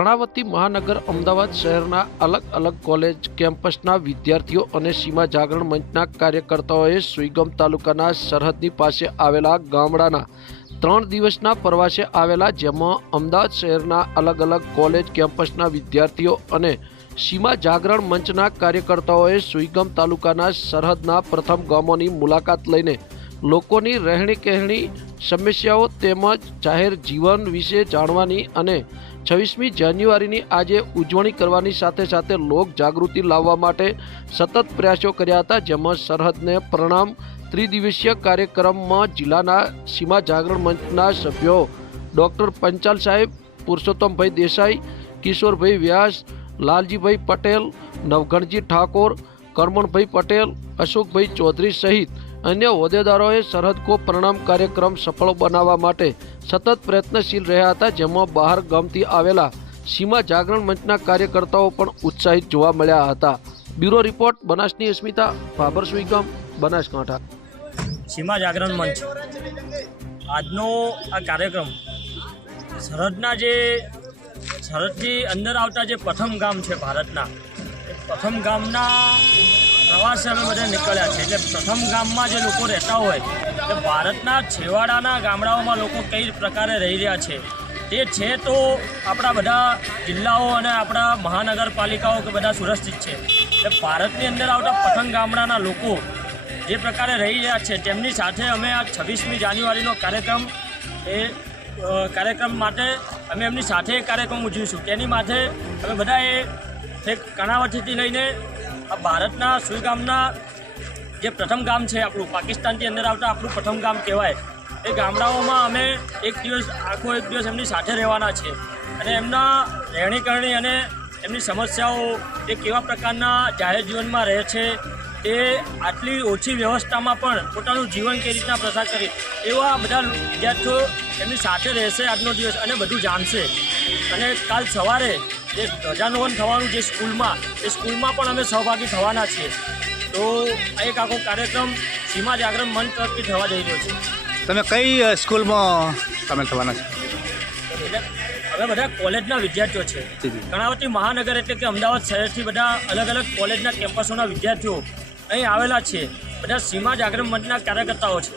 કર્ણાવતી મહાનગર અમદાવાદ શહેરના અલગ અલગ કોલેજ કેમ્પસના વિદ્યાર્થીઓ અને સીમા જાગરણ મંચના કાર્યકર્તાઓએ સુઈગામ તાલુકાના સરહદની પાસે આવેલા ગામડાના 3 દિવસના પ્રવાસે આવેલા, જેમાં અમદાવાદ શહેરના અલગ અલગ કોલેજ કેમ્પસના વિદ્યાર્થીઓ અને સીમા જાગરણ મંચના કાર્યકર્તાઓએ સુઈગામ તાલુકાના સરહદના પ્રથમ ગામોની મુલાકાત લઈને લોકોની રહેણી કહેણી, સમસ્યાઓ તેમજ જાહેર જીવન વિશે જાણવાની અને 26મી જાન્યુઆરીની આજે ઉજવણી કરવાની સાથે સાથે લોક જાગૃતિ લાવવા માટે સતત પ્રયાસો કર્યા હતા, જેમાં સરહદને પ્રણામ ત્રિદિવસીય કાર્યક્રમમાં જિલ્લાના સીમા જાગરણ મંચના સભ્યો ડૉક્ટર પંચાલ સાહેબ, પુરુષોત્તમભાઈ દેસાઈ, કિશોરભાઈ વ્યાસ, લાલજીભાઈ પટેલ, નવઘણજી ઠાકોર, કરમણભાઈ પટેલ, અશોકભાઈ ચૌધરી સહિત અન્ય હોદ્દેદારોએ સરહદ કો પ્રણામ કાર્યક્રમ સફળ બનાવવા માટે સતત પ્રયત્નશીલ રહ્યા હતા, જેમાં બહાર ગામથી આવેલા સીમા જાગરણ મંચના કાર્યકર્તાઓ પણ ઉત્સાહિત જોવા મળ્યા હતા। બ્યુરો રિપોર્ટ, બનાસની અસ્મિતા, ભાભર, સુઈગામ, બનાસકાંઠા। સીમા જાગરણ મંચ આજનો આ કાર્યક્રમ સરહદની અંદર આવતા જે પ્રથમ ગામ છે ભારતના, એ પ્રથમ ગામના પ્રવાસે અમે બધા નીકળ્યા છે। એટલે પ્રથમ ગામમાં જે લોકો રહેતા હોય, કે ભારતના છેવાડાના ગામડાઓમાં લોકો કઈ પ્રકારે રહી રહ્યા છે તે છે, તો આપણા બધા જિલ્લાઓ અને આપણા મહાનગરપાલિકાઓ કે બધા સુરક્ષિત છે। એટલે ભારતની અંદર આવતા પ્રથમ ગામડાના લોકો જે પ્રકારે રહી રહ્યા છે તેમની સાથે અમે આ 26મી જાન્યુઆરીનો કાર્યક્રમ માટે અમે એમની સાથે એક કાર્યક્રમ ઉજવીશું। તેની માટે અમે બધાએ કર્ણાવતીથી લઈને આ ભારતના સુઈગામના જે પ્રથમ ગામ છે આપણું, પાકિસ્તાનથી અંદર આવતા આપણું પ્રથમ ગામ કહેવાય, એ ગામડાઓમાં અમે આખો એક દિવસ એમની સાથે રહેવાના છે અને એમના રહેણી કરણી અને એમની સમસ્યાઓ, એ કેવા પ્રકારના જાહેર જીવનમાં રહે છે, એ આટલી ઓછી વ્યવસ્થામાં પણ પોતાનું જીવન કેવી રીતના પ્રસાર કરી, એવા બધા વિદ્યાર્થીઓ એમની સાથે રહેશે આજનો દિવસ અને બધું જાણશે। અને કાલ સવારે જે ધ્વજારોહણ થવાનું જે સ્કૂલમાં પણ અમે સહભાગી થવાના છીએ। તો આ એક આખો કાર્યક્રમ સીમા જાગરણ મંચ તરફથી થવા જઈ રહ્યો છે। તમે કઈ સ્કૂલમાં સામેલ થવાના છો? એટલે અમે બધા કોલેજના વિદ્યાર્થીઓ છે। કર્ણાવતી મહાનગર એટલે કે અમદાવાદ શહેરથી બધા અલગ અલગ કોલેજના કેમ્પસોના વિદ્યાર્થીઓ અહીં આવેલા છે, બધા સીમા જાગરણ મંચના કાર્યકર્તાઓ છે।